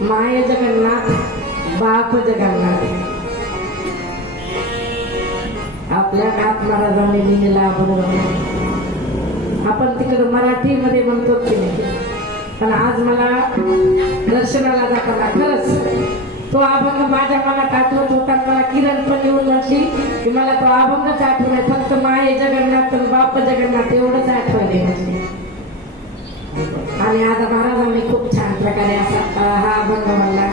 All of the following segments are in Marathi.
माय जगन्नाथ बाप जगन्नाथ आपल्या नाथ महाराजांनी लिहिलेला अभंग आपण तिकडे मराठीमध्ये म्हणतो की नाही, पण आज मला दर्शनाला जाताना खरंच तो अभंग माझ्या मनात आठवत होता. मला किरण पण येऊन म्हटली की मला तो अभंगच आठवण आहे, फक्त माय जगन्नाथ बाप जगन्नाथ एवढंच आठवले म्हटली. आणि आता महाराजांनी खूप छान प्रकारे असा हा अभंग म्हणला.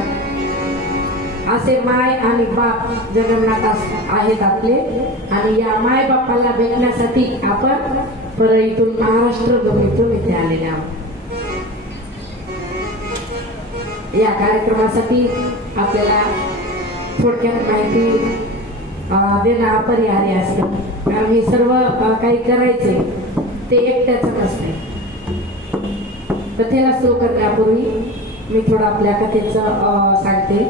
असे माय आणि बाप जगन्नाथ आहेत आपले, आणि या माय बापाला भेटण्यासाठी आपण परळीतून महाराष्ट्र गमीतून इथे आलेले आहोत. या कार्यक्रमासाठी आपल्याला थोडक्यात माहिती देणं अपरिहार्य असतं, कारण हे सर्व काही करायचे ते एकट्याच नसते. कथेला सुरू करण्यापूर्वी मी थोडं आपल्या कथेचं सांगते.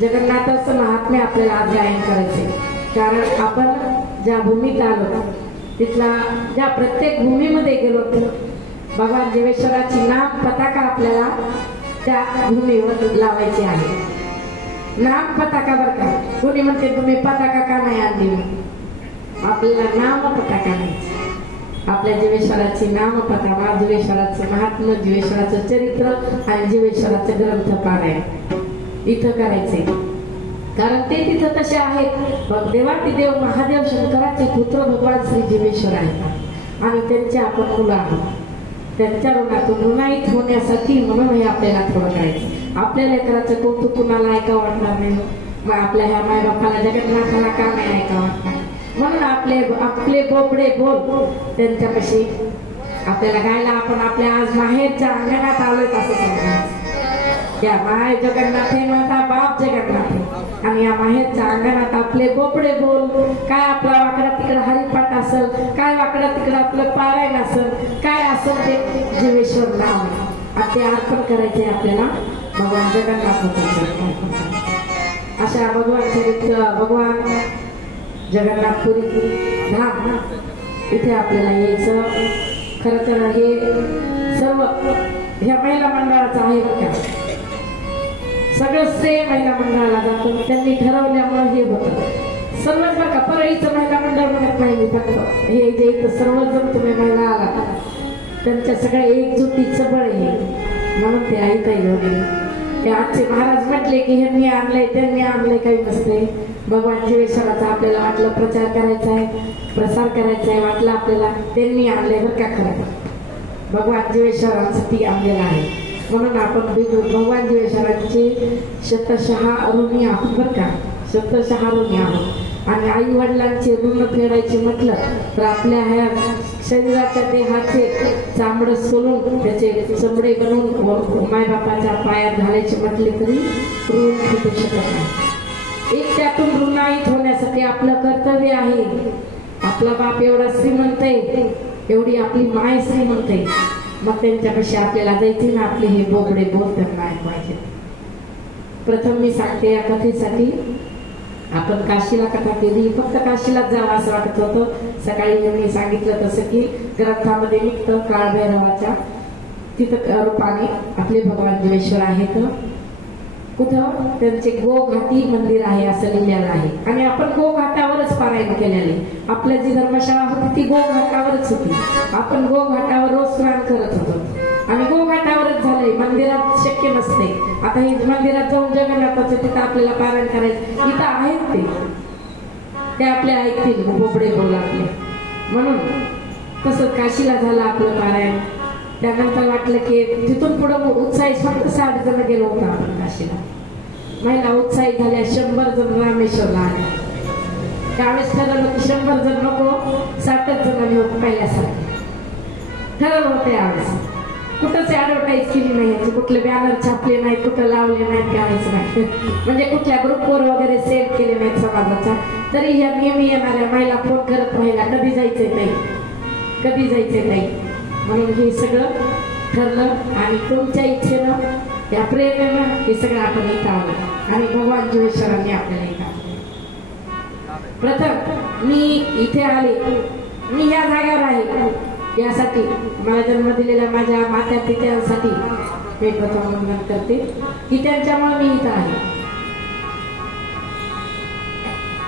जगन्नाथाचं महात्म्य आपल्याला आज गायन करायचे, कारण आपण ज्या भूमीत आलो तिथला ज्या प्रत्येक भूमीमध्ये गेलो भगवान देवेश्वराची नाम पताका आपल्याला त्या भूमीवर लावायची आहे. नाम पताका बरं का, कोणी म्हणते तुम्ही पताका का नाही आणली, आपल्याला नाम पताका नाही. आपल्या जीवेश्वराची नाम पताका, जीवेश्वराचं महात्म्य, जीवेश्वराचं चरित्र आणि जीवेश्वराचं ग्रंथ पारायण इथं करायचे, कारण ते तिथं तसे आहेत. देवाती देव महादेव शंकराचे पुत्र भगवान श्री जीवेश्वर आहेत आणि त्यांचे आपण मुलं आहोत. त्यांच्या ऋणातून ऋणाईत होण्यासाठी म्हणून हे आपल्याला थोडं करायचं. आपल्या लेकराचं कौतुक कुणाला ऐकावं वाटणार नाही, मग आपल्या ह्या माय बापाला जगन्नाथाला का नाही ऐकावं वाटणार, म्हणून आपले बोबडे बोल त्यांच्यापाशी आपल्याला गायला आपण आपल्या आज माहेरच्या अंगणात आलोय असं समजायचं. या माय जगन्नाथ हे माझा बाप जगन्नाथ, आणि या माहेरच्या अंगणात आपले बोबडे बोल, काय आपला वाकडा तिकडं हरिपाठ असेल, काय वाकडा तिकडं आपलं पारायण असेल, काय असेल ते जीवेश्वर नाव आहे ते अर्पण करायचे आपल्याला भगवान जगन्नाथ. अशा भगवान चरित्र भगवान जगन्नाथपुरी धाम इथे आपल्याला यायचं. खरं तर हे सर्व ह्या महिला मंडळाचं आहे बघा, सगळं श्रेय महिला मंडळाला जातो. त्यांनी ठरवल्यामुळे हे होतं सर्वच बघा. परळीचं महिला मंडळ म्हणत नाही मी, फक्त हे जे इथं सर्वजण तुम्ही महिला आला त्यांच्या सगळ्या एकजुटीचं बळ हे, म्हणून ते ऐकता येईल. ते आजचे महाराज म्हटले की ह्यांनी आणलंय त्यांनी आणलंय काही नसते. भगवान जीवेश्वराचा आपल्याला वाटलं प्रचार करायचा आहे, प्रसार करायचा आहे, वाटलं आपल्याला त्यांनी आणलंय बरं का. खरं भगवान जीवेश्वरांसाठी आणलेला आहे, म्हणून आपण भगवान जीवेश्वरांचे शतशः ऋणी आहोत बरं का, शतशः ऋणी आहोत. आणि आई वडिलांचे ऋण फेडायचे म्हटलं तर आपल्या ह्या शरीराच्या देहाचे चामडं सोलून त्याचे चमडे बनवून मायबापाच्या पायात घालायचे म्हटले तरी ऋण फेडू शकत नाही. एक त्यातून ऋणाईत होण्यासाठी आपलं कर्तव्य आहे. आपला बाप एवढा श्रीमंत आहे, एवढी आपली माय श्रीमंत आहे, मग त्यांच्यापाशी आपल्याला जायचे ना, आपले हे बोबडे बोल त्यांना ऐकवायचे. प्रथम मी सांगते या कथेसाठी आपण काशीला कथा केली, फक्त काशीलाच जावं असं वाटत होतं. सकाळी यांनी सांगितलं तसं की ग्रंथामध्ये निघतं काळभैरवाच्या तिथं रूपाने आपले भगवान जीवेश्वर आहेत. कुठं त्यांचे गोघाटी मंदिर आहे असं लिहिलेलं आहे, आणि आपण गोघाटावरच पारायण केलेले. आपल्या जी धर्मशाळा होती ती गोघाटावरच होती. आपण गोघाटावर रोज स्नान करत होतो आणि गोघाटावरच झालंय, मंदिरात शक्य नसते. आता हे मंदिरात जाऊन जगन्नाथाचं तिथं आपल्याला पारायण करायचं, इथं आहेत ते आपल्या ऐकतील बोबडे बोल आपले. म्हणून तसं काशीला झालं आपलं पारायण. त्यानंतर वाटलं की तिथून पुढं उत्साही फक्त 60 जण गेलो होतो आपण काशीला. महिला उत्साही झाल्या, 100 जण रामेश्वरला आले. त्यावेळेस ठरवलं की 100 जण नको, 60 जणांनी होत पहिल्यासारखं ठरवलं होतं. यावेळेस कुठंच ऍडव्हर्टाईज केली नाही, याची कुठले बॅनर छापले नाहीत, कुठं लावले नाहीत, काहीच नाही. म्हणजे कुठल्या ग्रुपवर वगैरे सेव्ह केले नाहीत समाजाच्या. तरी या नेहमी येणाऱ्या महिला फोन करत राहिला, कधी जायचंय नाही, कधी जायचंय नाही. म्हणून हे सगळं ठरलं आणि तुमच्या इच्छेनं या प्रेरणेनं हे सगळं आपण इथं आलो आणि भगवान जीवेश्वरांनी आपल्याला इथं आणलं. प्रथम मी इथे आले, मी या जागेवर आहे यासाठी, मला जन्म दिलेल्या माझ्या माता पित्यांसाठी मी प्रथम वंदन करते की त्यांच्यामुळे मी इथं आहे.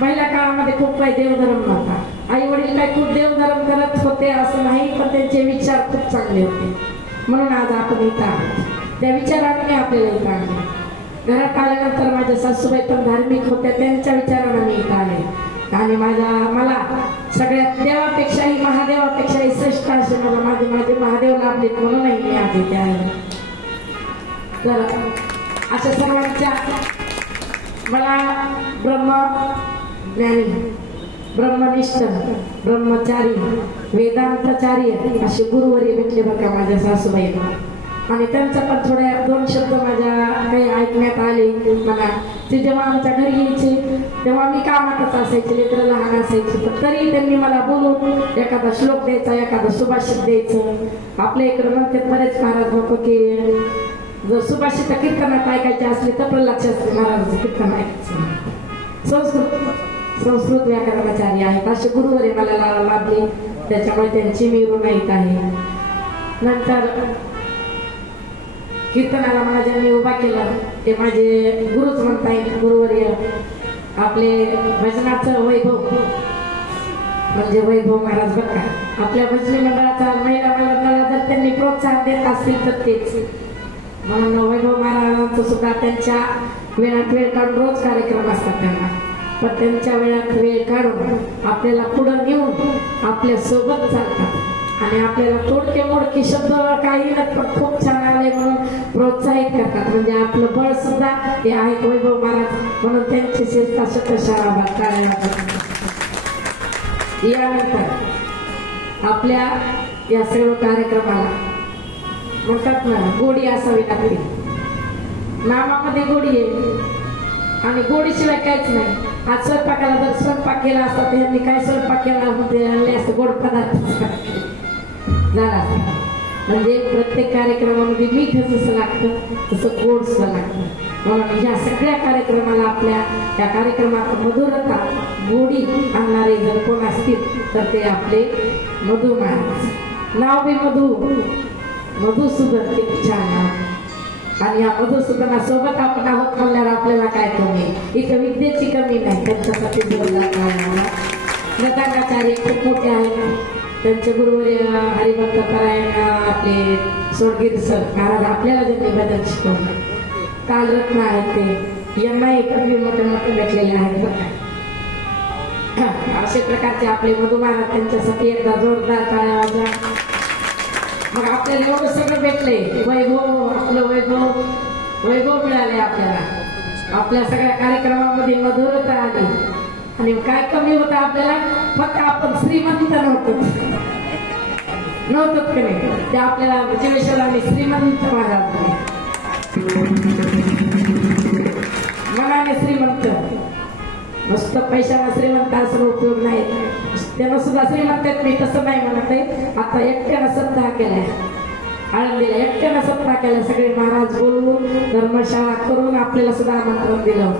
पहिल्या काळामध्ये खूप काही देवधर्म नव्हता. आई वडील काही खूप देवधर्म करत होते असं नाही, पण त्यांचे विचार खूप चांगले होते म्हणून आज आपण इथं आहोत. त्या विचाराने मी आपल्याला इथं आणले. घरात आल्यानंतर माझ्या सासूबाई पण धार्मिक होत्या, त्यांच्या विचाराने मी इथं आले आणि मला सगळ्यात देवापेक्षाही महादेवापेक्षाही श्रेष्ठ असे मला माझे महादेव लाभलेत म्हणूनही मी आज इथे आहे. तर अशा सर्वांच्या मला ब्रह्मज्ञानी, ब्रह्मनिष्ठ, ब्रह्मचारी, वेदांतचारी असे गुरुवर्य भेटले बघा माझ्या सासूबाईला. आणि त्यांचा पण थोड्या 2 शब्द माझ्या काही ऐकण्यात आले मला. ते जेव्हा आमच्या घरी यायचे तेव्हा मी कामातच असायचे, लेकरं लहान असायची, पण तरी त्यांनी मला बोलून एखादा श्लोक द्यायचा, एखादा सुभाषित द्यायचं. आपल्या इकडे म्हणतात बरेच महाराज लोक की जर सुभाषित कीर्तनात ऐकायचे असले तर प्रल्हाद शास्त्री महाराजांचं कीर्तन ऐकायचं. संस्कृत व्याकरणाचार्य आहेत असे गुरुवरे मला लाभले, त्याच्यामुळे त्यांची मी ऋणाईत आहे. नंतर कीर्तनाला मला ज्यांनी उभा केलं ते माझे गुरुच म्हणता येईल, गुरुवर्य. आपले भजनाचं वैभव म्हणजे वैभव महाराज बघा. आपल्या भजनी मंडळाचा महिला मंडळाला जर त्यांनी प्रोत्साहन देत असतील तर तेच म्हणून वैभव महाराजांचं सुद्धा त्यांच्या वेळात वेळ काढून रोज कार्यक्रम असतात त्यांना, पण त्यांच्या वेळात वेळ काढून आपल्याला पुढं नेऊन आपल्या सोबत चालतात आणि आपल्याला तोडके मोडके शब्द काही पण खूप छान आले म्हणून प्रोत्साहित करतात. म्हणजे आपलं बळ सुद्धा ते आहेत वैभव महाराज, म्हणून त्यांचे शेतशाळा यानंतर आपल्या या सर्व कार्यक्रमाला म्हणतात ना गोडी असावी लागते. नामामध्ये गोडी आहे आणि गोडीशिवाय काहीच नाही. आज स्वयंपाकाला जर स्वयंपाक केला असता तर यांनी काय स्वयंपाक केला मध्ये आणले असते गोड पदार्थ झाला. म्हणजे प्रत्येक कार्यक्रमामध्ये मीठ जसं लागतं तसं गोड सुद्धा लागतं. म्हणून ह्या सगळ्या कार्यक्रमाला आपल्या त्या कार्यक्रमात मधुरता गोडी आणणारे जर कोण असतील तर ते आपले मधू महाराज. नाव बी मधुसूदन किती छान नाव. आणि या मधुसूदनासोबत आपण आहोत म्हणल्यावर आपल्याला काय कमी, इथं विद्येची कमी नाही. त्यांच्यासाठी मृदांगाचार्य खूप मोठे आहेत. त्यांचे गुरुवर्य हरिभक्त परायण आपले सोडगीर सर महाराज आपल्याला ज्यांनी भजन शिकवलं. कालरत्न आहेत ते, यांना एक मोठे मोठे भेटलेले आहेत बघा. असे प्रकारचे आपले मधु महाराज, त्यांच्यासाठी एकदा जोरदार टाळ्या वाजवा. मग आपल्याला एवढं सगळं भेटले, वैभव, आपलं वैभव मिळाले आपल्याला. आपल्या सगळ्या कार्यक्रमामध्ये मधुरता आली आणि काय कमी होतं आपल्याला, फक्त आपण श्रीमंत नव्हतं की नाही. ते आपल्याला जीवेश्वराने श्रीमंत महाराज मनाने श्रीमंत, नुसतं पैशाला श्रीमंत असं उपयोग नाही. त्यांना सुद्धा श्रीमंत आहेत मी तसं नाही म्हणत आहे. आता एकट्यानं सप्ताह केलाय, आळंदीला एकट्यानं सप्ताह केला. सगळे महाराज बोलवून धर्मशाळा करून आपल्याला सुद्धा आमंत्रण दिलं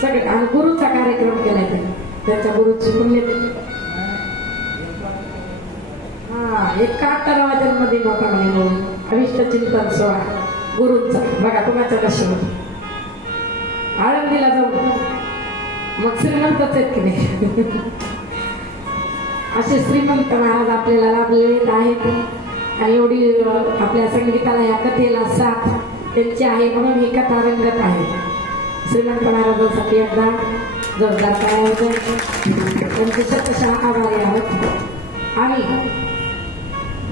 सगळे. आणि गुरुचा कार्यक्रम केलाय त्यांच्या गुरुची पुण्य. एका 11वा जन्मदिन होता म्हणून अविष्ट चिंतन सोहळा गुरुंचा बघा. कुणाच्या कशावर आळंदीला जाऊन मग श्रीमंतच आहेत की नाही. असे श्रीमंत महाराज आपल्याला लाभलेले आहेत. आणि एवढी आपल्या संगीताला या कथेला साथ त्यांची आहे म्हणून ही कथा रंगत आहे. श्रीमंत महाराजांसाठी एकदा जोरदार टाळ्या त्यांचे शतशः आभारी आहोत. आणि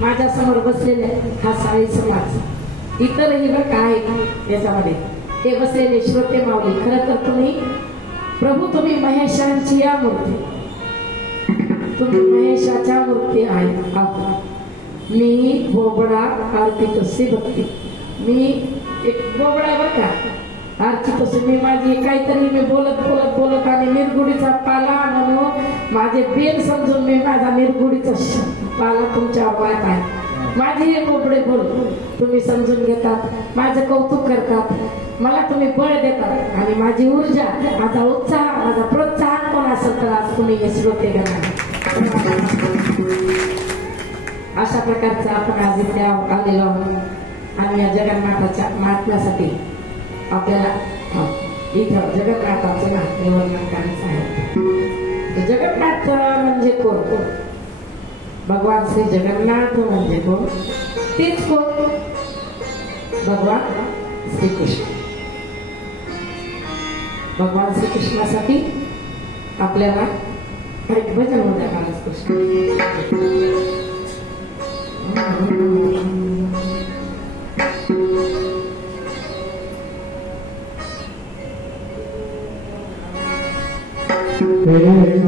माझ्या समोर बसलेले हा साई समाज इतरही बरं काय याच्यामध्ये ते बसलेले श्रोते माऊली. खरं तर तुम्ही महेशांची या मूर्ती, तुम्ही महेशाच्या मूर्ती आहे. मी बोबडा अर्पितोसी भक्ती, मी एक बोबडा बरं का अर्चितोसी. मी माझी काहीतरी मी बोलत आणि निर्गुडीचा पाला म्हणून माझे बेल समजून मी माझा निर्गुडीचा पाला तुमच्या वाट आहे. माझे हे बोबडे बोल तुम्ही समजून घेतात, माझं कौतुक करतात, मला तुम्ही बळ देतात आणि माझी ऊर्जा, माझा उत्साह, माझा प्रोत्साहन कोण असेल तर आज तुम्ही हे श्रोते घेणार. अशा प्रकारचा आपण आज इथे आलेलो आहोत. आणि या जगन्नाथाच्या महात्म्यासाठी आपल्याला इथं जगन्नाथाचं वर्णन करायचं आहे. जगन्नाथ म्हणजे कोण? भगवान श्री जगन्नाथ म्हणजे कोण? तेच कोण? भगवान श्रीकृष्ण. भगवान श्रीकृष्णासाठी आपल्याला एक भजन होतं कालच कृष्ण. Hare